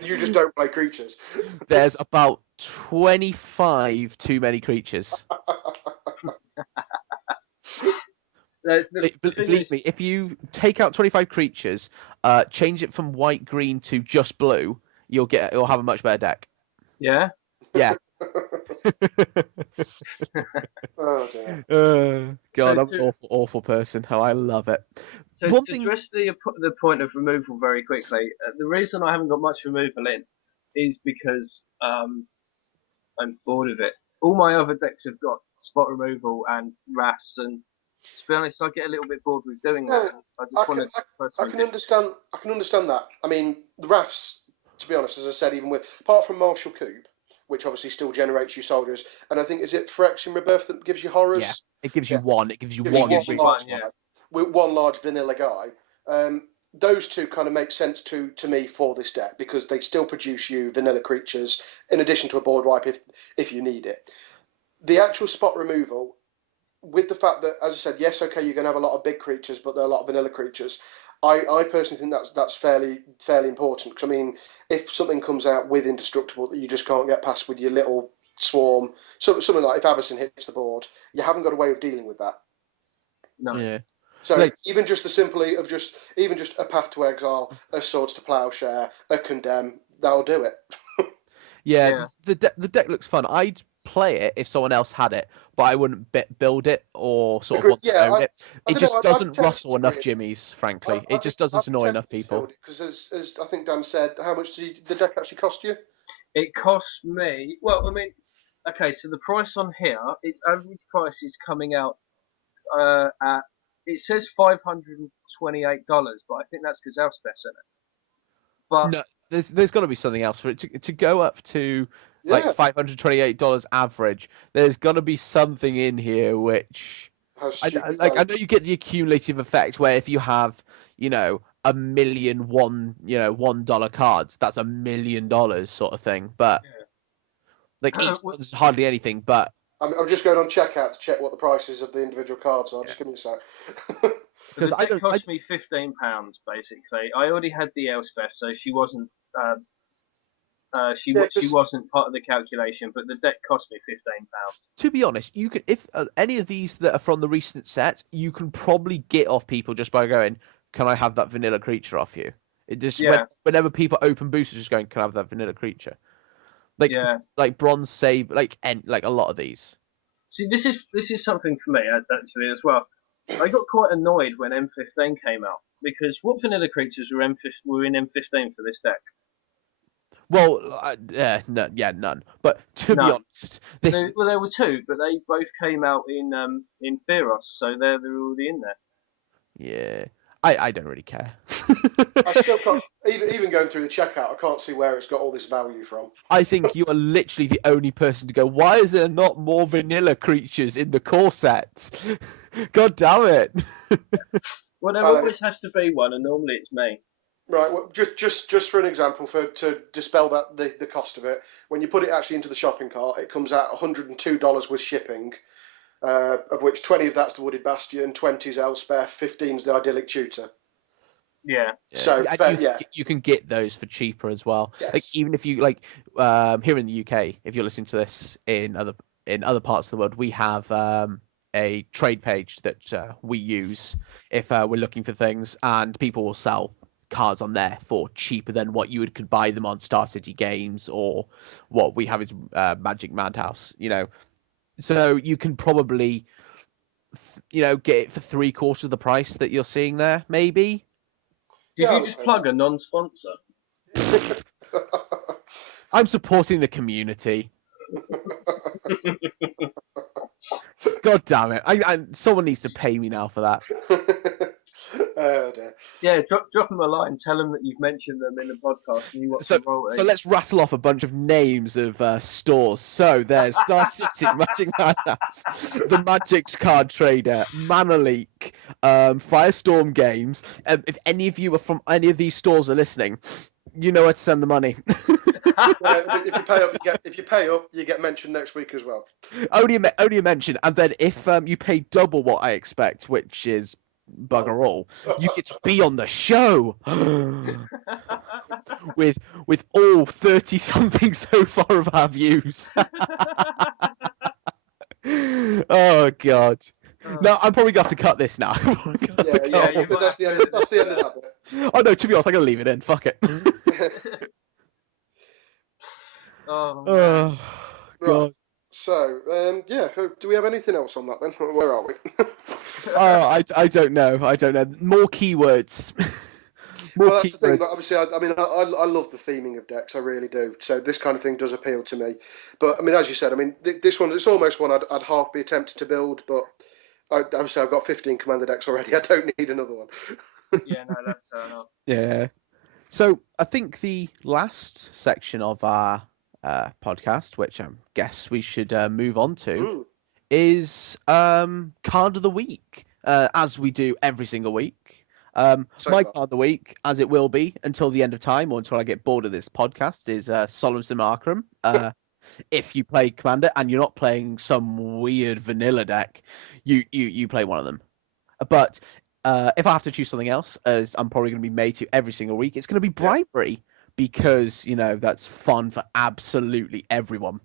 You just don't play creatures. There's about 25 too many creatures. the thing Believe is, me, if you take out 25 creatures, change it from white green to just blue, you'll have a much better deck. yeah. Yeah. Oh dear. God, So I'm an awful person. How I love it. So One to thing, address the point of removal very quickly, the reason I haven't got much removal in is because I'm bored of it. All my other decks have got spot removal and wraths, and to be honest, I get a little bit bored with doing that. Yeah, And I I just want can to I, try I something can different. understand I can understand that. I mean, the rafts, to be honest, as I said, even with apart from Marshall Coupe, which obviously still generates you soldiers, and I think is it Phyrexian Rebirth that gives you yeah, horrors? it gives you Yeah, one. It gives you gives you It one one gives you creature. large one, yeah. guy with one large vanilla guy. Those two kind of make sense to me for this deck because they still produce you vanilla creatures in addition to a board wipe if you need it. The actual spot removal, with the fact that, as I said, yes, okay, you're going to have a lot of big creatures, but there are a lot of vanilla creatures. I personally think that's fairly important because I mean, if something comes out with indestructible that you just can't get past with your little swarm, something like if Avacyn hits the board, you haven't got a way of dealing with that. No. Yeah. So even just the simply of just a Path to Exile, a Swords to Plowshare, a Condemn, that'll do it. Yeah, the deck looks fun. I'd play it if someone else had it, but I wouldn't build it or sort of want to own it. I It don't just know, doesn't tempted rustle to bring enough it. jimmies, frankly. It just doesn't annoy enough people. Because as I think Dan said, how much did the deck actually cost you? It cost me. Well, I mean, okay. So the price on here, its average price is coming out at. It says $528, but I think that's because Elspeth's in it. But No, there's got to be something else for it to go up to like $528 average. There's got to be something in here which I know you get the accumulative effect where if you have a million $1 cards, that's $1 million sort of thing. But like each one's hardly anything. But I'm just going on checkout to check what the prices of the individual cards are. Just give me a sec. So the deck cost me £15 basically. I already had the Elspeth, so she wasn't. She wasn't part of the calculation, but the deck cost me £15. To be honest, you could if any of these that are from the recent set, you can probably get off people just by going, "Can I have that vanilla creature off you?" It just whenever people open boosters, just going, "Can I have that vanilla creature?" Like Bronze Save, like a lot of these. See, this is something for me actually as well. I got quite annoyed when M15 came out because what vanilla creatures were in M15 for this deck? Well, none. But to be honest, there were two, but they both came out in Theros, so they're already in there. Yeah, I don't really care. I still can't, even going through the checkout, I can't see where it's got all this value from. I think you are literally the only person to go, why is there not more vanilla creatures in the core set? God damn it. Well, there always has to be one, and normally it's me. Right, well, just for an example, to dispel that the cost of it, when you put it actually into the shopping cart, it comes out $102 with shipping, of which 20 of that's the Wooded Bastion, 20 is Elspeth, 15 is the Idyllic Tutor. Yeah. So you can get those for cheaper as well. Yes. Like even if you here in the UK, if you're listening to this in other parts of the world, we have a trade page that we use if we're looking for things, and people will sell cards on there for cheaper than what you could buy them on Star City Games or what we have is Magic Madhouse. So you can probably get it for 3/4 of the price that you're seeing there, maybe. Did you just plug a non-sponsor? I'm supporting the community. God damn it! Someone needs to pay me now for that. Oh dear. Yeah, drop them a line. Tell them that you've mentioned them in the podcast and you want some royalties. So let's rattle off a bunch of names of stores. So there's Star City, Magic Madhouse, the Magic's Card Trader, Mana Leak, Firestorm Games. If any of you are from any of these stores are listening, you know where to send the money. If you pay up, you get mentioned next week as well. Only a mention, and then if you pay double what I expect, which is bugger all, you get to be on the show with all 30 something so far of our views. Oh god. No, I'm probably going to have to cut this now. That's the end of that bit. Oh no, to be honest, I'm going to leave it in. Fuck it. Oh god. Right. So, do we have anything else on that then? Where are we? I don't know. More keywords. That's the thing. But obviously, I love the theming of decks. I really do. So this kind of thing does appeal to me. But I mean, as you said, this one, it's almost one I'd half be tempted to build. But obviously, I've got 15 commander decks already. I don't need another one. Yeah, no, that's fair enough. Yeah. So I think the last section of our podcast, which I guess we should move on to, is card of the week, as we do every single week. My card of the week, as it will be until the end of time or until I get bored of this podcast, is Solemn Simulacrum. If you play Commander and you're not playing some weird vanilla deck, you play one of them. But if I have to choose something else, as I'm probably going to be made to every single week, it's going to be Bribery, because that's fun for absolutely everyone.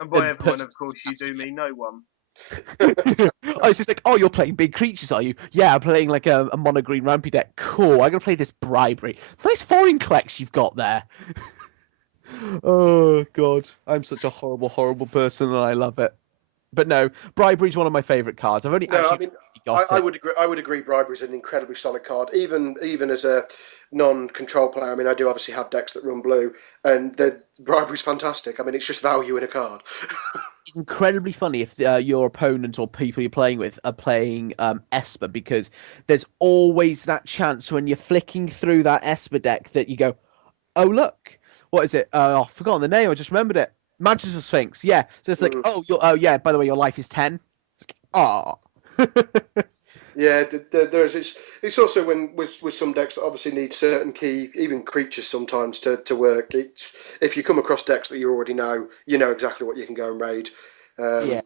And by everyone, of course, you do mean no one. I was just like, oh, you're playing big creatures, are you? Yeah, I'm playing like a mono green rampy deck. Cool. I'm gonna play this bribery. Nice foreign collection you've got there. Oh God, I'm such a horrible, horrible person, and I love it. But no, bribery's one of my favorite cards. I've only No, I actually mean, got I it. would agree. I would agree. Bribery is an incredibly solid card, even as a non-control player. I mean, I do obviously have decks that run blue, and the bribery's fantastic. I mean, it's just value in a card. It's incredibly funny if your opponent or people you're playing with are playing Esper, because there's always that chance when you're flicking through that Esper deck that you go, oh look, what is it? I've forgotten the name. I just remembered it. Magister Sphinx. Yeah. So it's like, Mm. oh yeah. By the way, your life is 10. Ah. Yeah, there's it's also when with some decks that obviously need certain key, even creatures sometimes to work. It's if you come across decks that you know exactly what you can go and raid. Yeah. Um,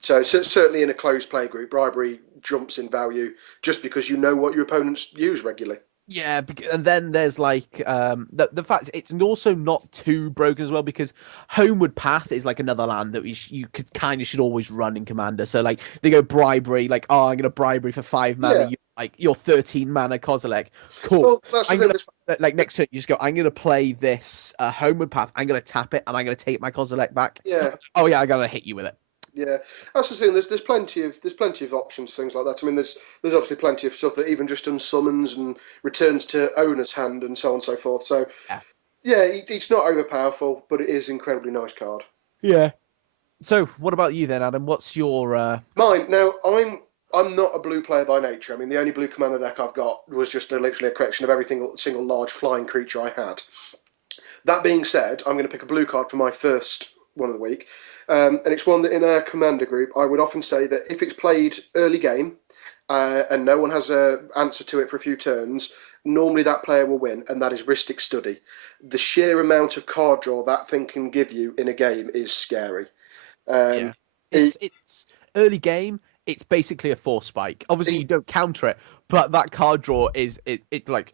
so certainly in a closed play group, bribery jumps in value just because you know what your opponents use regularly. Yeah, and then there's like the fact it's also not too broken as well, because Homeward Path is like another land that you could kind of should always run in Commander. So like they go bribery, like, oh, I'm gonna bribery for 5 mana. Yeah, You like your 13 mana Kozilek. Cool. well that's the I'm thing. gonna like next turn you just go. I'm gonna play this Homeward Path. I'm gonna tap it and I'm gonna take my Kozilek back. Yeah, Oh yeah, I gotta hit you with it. yeah, that's the thing. There's plenty of options, things like that. I mean, there's obviously plenty of stuff that even just unsummons and returns to owner's hand and so on and so forth. So Yeah. yeah, it's not overpowerful, but it is an incredibly nice card. Yeah. So what about you then, Adam? What's your Mine now. I'm not a blue player by nature. I mean, the only blue commander deck I've got was just literally a collection of every single large flying creature I had. That being said, I'm going to pick a blue card for my first one of the week, and it's one that in our commander group I would often say that if it's played early game and no one has an answer to it for a few turns, normally that player will win, and that is Ristic Study. The sheer amount of card draw that thing can give you in a game is scary. Yeah. Um, it, It's early game. It's basically a force spike. Obviously, it, you don't counter it, but that card draw is it's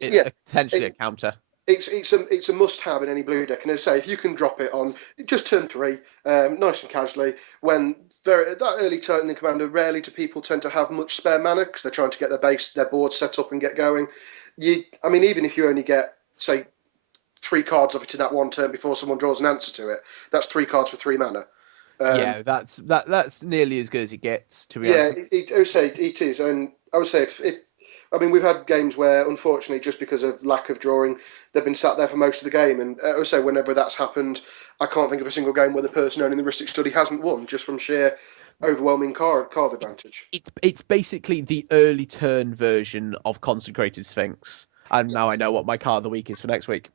yeah, essentially a it, counter. it's a must have in any blue deck. And as I say, if you can drop it on just turn three, nice and casually, when that early turn in commander, rarely do people tend to have much spare mana because they're trying to get their board set up and get going. I mean, even if you only get say 3 cards of it in that one turn before someone draws an answer to it, that's 3 cards for 3 mana. Um, Yeah, that's nearly as good as it gets, to be Yeah, honest. I would say it is, and I would say if I mean we've had games where unfortunately just because of lack of drawing they've been sat there for most of the game, and I would say whenever that's happened, I can't think of a single game where the person owning the Ristic Study hasn't won just from sheer overwhelming card advantage. It's basically the early turn version of Consecrated Sphinx. And now I know what my card of the week is for next week.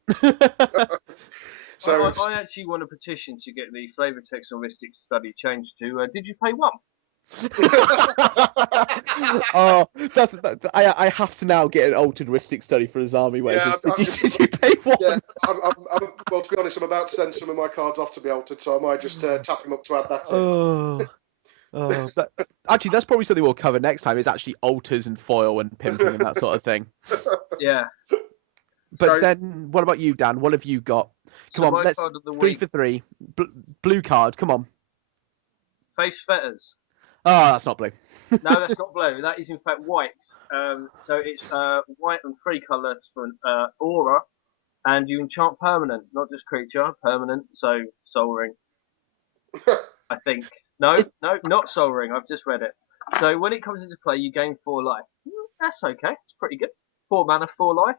So I actually want a petition to get the flavour text on Mystic Study changed to did you pay one? Oh, I have to now get an altered Ristic Study for his army where it yeah, says, did you pay one? yeah. Well, to be honest, I'm about to send some of my cards off to be altered, so I might just tap him up to add that in. Oh, actually, that's probably something we'll cover next time. Is actually alters and foil and pimping and that sort of thing. Yeah. But So, then, what about you, Dan? What have you got? Come on, my let's card of the 3 week, for 3. Blue card. Come on. Face Fetters. Oh, that's not blue. No, that's not blue. That is in fact white. So it's white and 3 colours for an aura, and you enchant permanent, not just creature, permanent. So Soul Ring, I think. No, It's no, not Soul Ring. I've just read it. So when it comes into play, you gain 4 life. That's okay. It's pretty good. 4 mana, 4 life.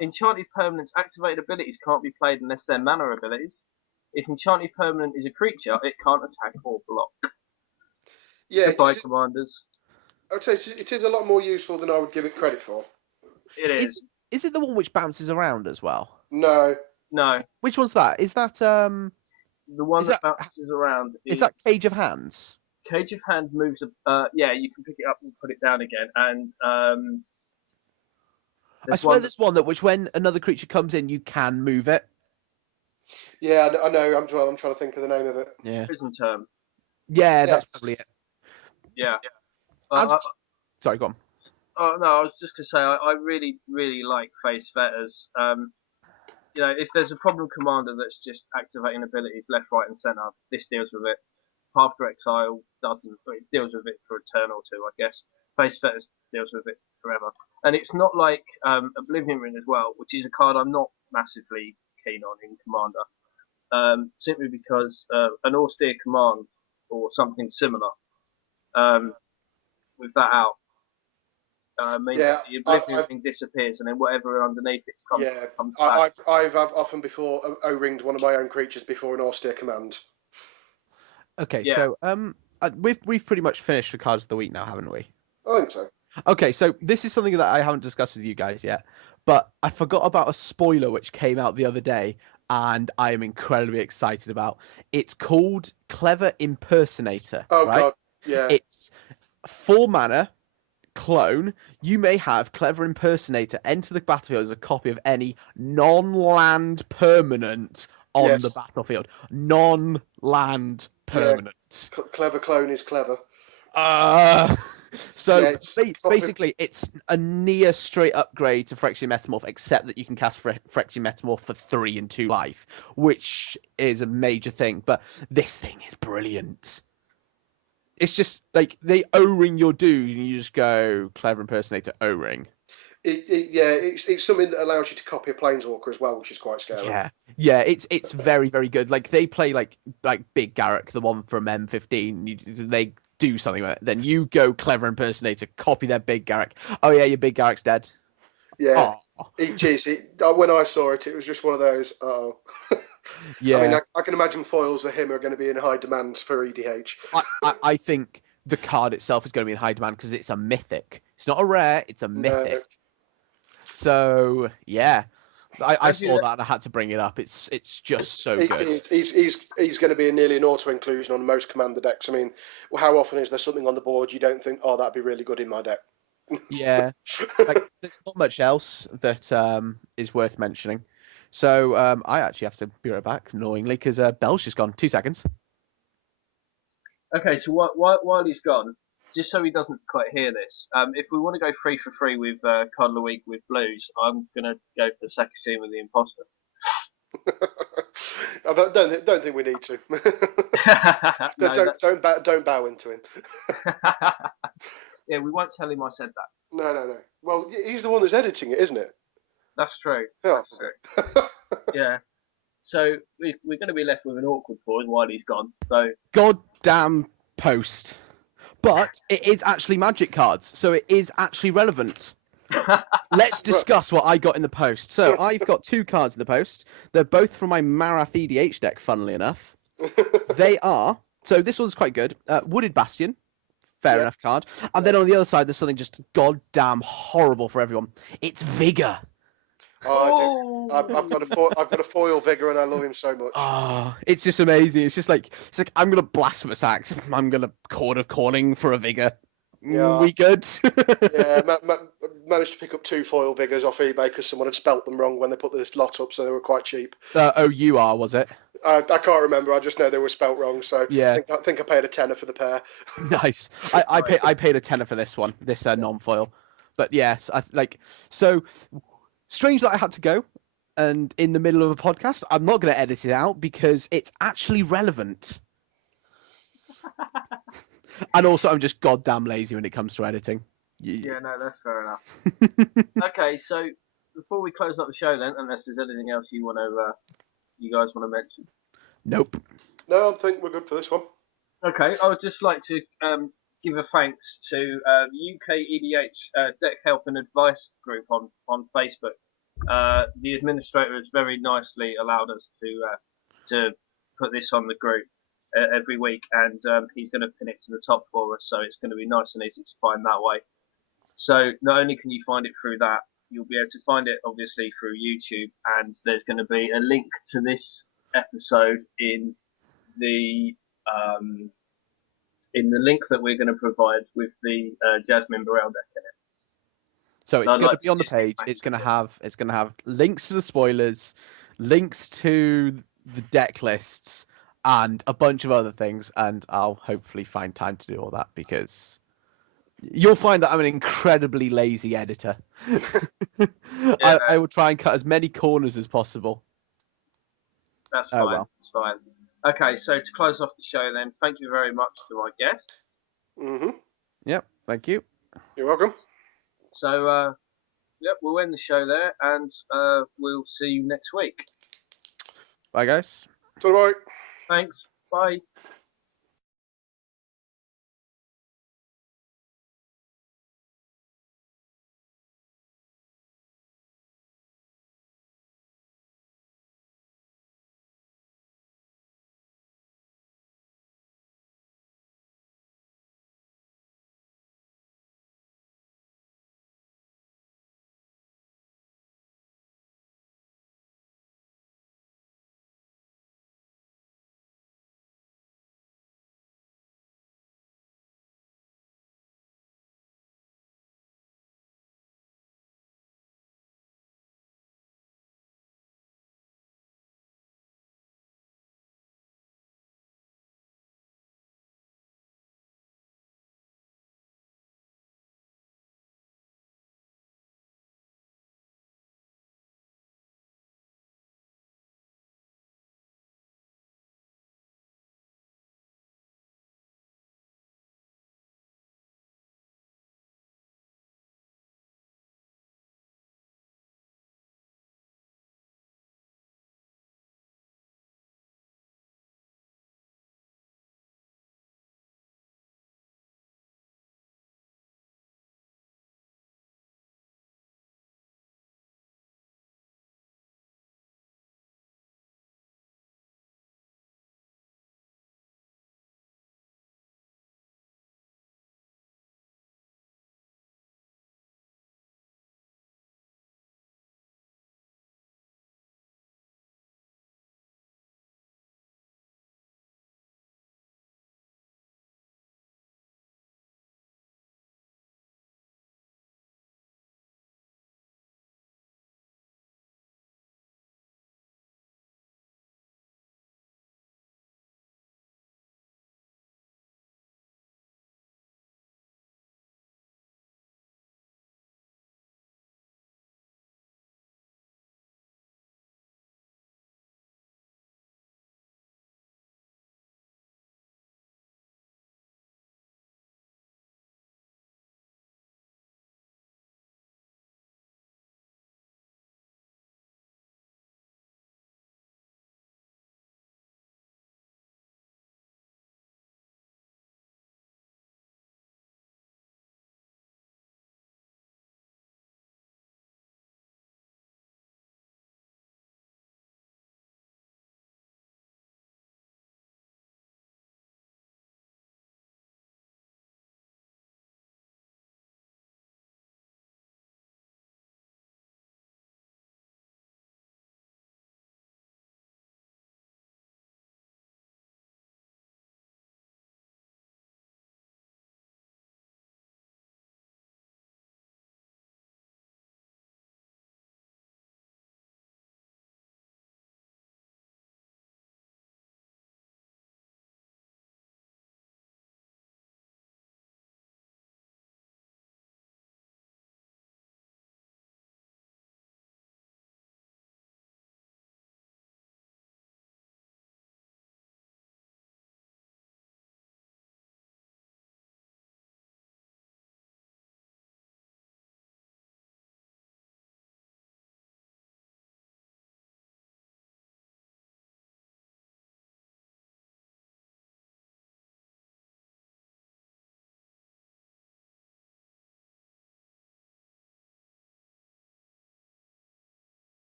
Enchanted permanents activated abilities can't be played unless they're mana abilities. If enchanted permanent is a creature, it can't attack or block. Yeah, Goodbye, commanders. I would say it is a lot more useful than I would give it credit for. It is is. is it the one which bounces around as well? No, No, Which one's that? the one Is that that bounces around is is that Cage of Hands? Cage of Hand moves. Yeah, you can pick it up and put it down again. And I there's swear one that there's one that which when another creature comes in, you can move it. yeah, I know. I'm trying to think of the name of it. Yeah. Prison Term. Yeah, that's probably Yes. it. Yeah. As Uh, Sorry, go on. oh no, I was just gonna say I really really like Face Fetters. You know, if there's a problem commander that's just activating abilities left, right, and centre, this deals with it. Path to Exile doesn't. It deals with it for a turn or two, I guess. Face Fetters deals with it forever. And it's not like Oblivion Ring as well, which is a card I'm not massively keen on in Commander. Simply because an austere command or something similar with that out means Yeah, the Oblivion Ring disappears, and then whatever underneath it comes back. I've often before O-ringed one of my own creatures before an austere command. Okay, Yeah. so we've pretty much finished the cards of the week now, haven't we? I think so. Okay, so this is something that I haven't discussed with you guys yet, but I forgot about a spoiler which came out the other day, and I am incredibly excited about. It's called Clever Impersonator. Oh right? God, yeah. It's 4 mana clone. You may have Clever Impersonator enter the battlefield as a copy of any non-land permanent on the battlefield. Non-land permanent. Yeah. Clever clone is clever. So Yeah, basically, it's a near straight upgrade to Phyrexian Metamorph, except that you can cast Phyrexian Metamorph for 3 and 2 life, which is a major thing. But this thing is brilliant. It's just like they O-ring your dude, and you just go Clever Impersonator O-ring. It's something that allows you to copy a Planeswalker as well, which is quite scary. Yeah, it's very, very good. Like they play like Big Garrick, the one from M15. They do something with it. Then you go Clever Impersonator, copy their Big Garrick. Oh yeah, your Big Garrick's dead. Yeah, it is. When I saw it, it was just one of those. Oh, yeah. I mean, I can imagine foils of him are going to be in high demand for EDH. I think the card itself is going to be in high demand because it's a mythic. It's not a rare; it's a mythic. No. So yeah. I saw that and I had to bring it up. It's just so good. He's going to be nearly an auto inclusion on most commander decks. I mean, how often is there something on the board you don't think, oh, that'd be really good in my deck? Yeah, like, there's not much else that is worth mentioning. So I actually have to be right back, annoyingly, because Bell's just gone. 2 seconds. Okay, so while he's gone, just so he doesn't quite hear this, if we want to go free for free with Card of the Week with Blues, I'm going to go for the second scene with the Imposter. I don't think we need to. Don't bow into him. Yeah, we won't tell him I said that. No. Well, he's the one that's editing it, isn't it? That's true. Yeah. That's true. Yeah. So we're going to be left with an awkward pause while he's gone. So goddamn post, but it is actually Magic cards, so it is actually relevant. Let's discuss what I got in the post. So I've got 2 cards in the post. They're both from my Marath EDH deck, funnily enough. They are, so this one's quite good. Wooded Bastion, fair enough card. And then on the other side, there's something just goddamn horrible for everyone. It's Vigor. Oh, I do. I've got a foil Vigor, and I love him so much. Oh, it's just amazing. It's like I'm gonna Blasphemous Axe. I'm gonna Chord of Calling for a Vigor. Yeah. We good? Yeah, managed to pick up 2 foil Vigors off eBay because someone had spelt them wrong when they put this lot up, so they were quite cheap. OUR, was it? I can't remember. I just know they were spelt wrong, so yeah. I think I paid a tenner for the pair. Nice. I paid a tenner for this one, this non-foil. But yes, so strange that I had to go, and in the middle of a podcast, I'm not going to edit it out because it's actually relevant. And also, I'm just goddamn lazy when it comes to editing. Yeah, no, that's fair enough. Okay, so before we close up the show, then, unless there's anything else you guys want to mention? Nope. No, I think we're good for this one. Okay, I would just like to give a thanks to the UK EDH Deck Help and Advice group on Facebook. The administrator has very nicely allowed us to put this on the group every week, and he's going to pin it to the top for us, so it's going to be nice and easy to find that way. So not only can you find it through that, you'll be able to find it obviously through YouTube, and there's going to be a link to this episode in the link that we're going to provide with the Jasmine Burrell deck in it. So it's going to be on the page. It's going to have links to the spoilers, links to the deck lists, and a bunch of other things. And I'll hopefully find time to do all that because you'll find that I'm an incredibly lazy editor. I will try and cut as many corners as possible. That's fine. Well. That's fine. Okay, so to close off the show, then, thank you very much to our guests. Yep, thank you. You're welcome. So, yep, we'll end the show there, and we'll see you next week. Bye, guys. So, bye. Thanks. Bye.